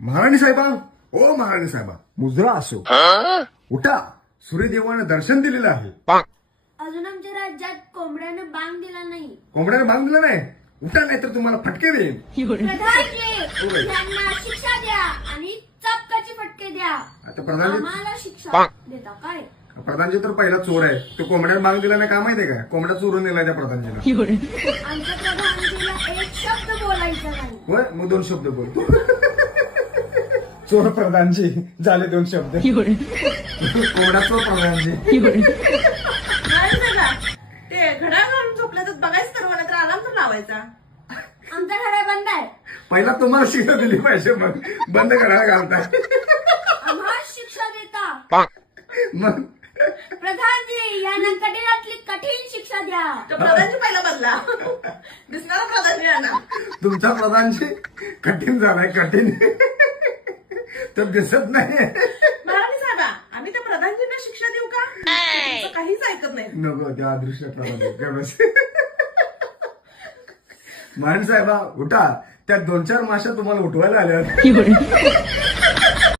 महाराणी साहेबा, ओ महाराणी साहेबा, मुजरा असो, उठा. सूर्यदेवानं दर्शन दिलेलं आहे. अजून आमच्या राज्यात कोंबड्यानं बांग दिला नाही. कोंबड्याने बांध दिला नाही. उठा, नाही तर तुम्हाला फटके देईन. प्रधानजी यांना शिक्षा द्या आणि चपकाची फटके द्या. आता प्रधानजी, आम्हाला शिक्षा देता काय? प्रधानजी तर पहिला चोर आहे. तो कोंबड्याने बांध दिला नाही का माहितीये का? कोंबड्या चोरून नेला त्या प्रधानजीला. आमच्या प्रधानजीला एक शब्द बोलायचा नाही. होय, मग 2 शब्द बोलतो. चोर प्रधानजी झाले 2 शब्द. कोंबडा चोर प्रधानजी. नाही दादा, ते घड्याळ घालून झोपलं तर बघायचं तर तर अलार्म तर लावायचा. आमचा घड्याळ बंद आहे. पहिला तुम्हाला शिक्षा दिली पाहिजे, मग बंद करायला घालताय. आम्हाला शिक्षा देता. मग प्रधानजी यांना कठीणातली कठीण शिक्षा द्या. तो प्रधानजी पहिला बदला. दिसणारा प्रधानजी आणा. तुमचा प्रधानजी कठीण झालाय, कठीण. तर दिसत नाही. महाराणी साहेबा, आम्ही त्या प्रधानजींना शिक्षा देऊ का? तुमचं काहीच ऐकत नाही. नको, त्या अदृश्य प्रधान. महाराणी साहेबा, उठा. त्या 2-4 माश्या तुम्हाला उठवायला आल्या.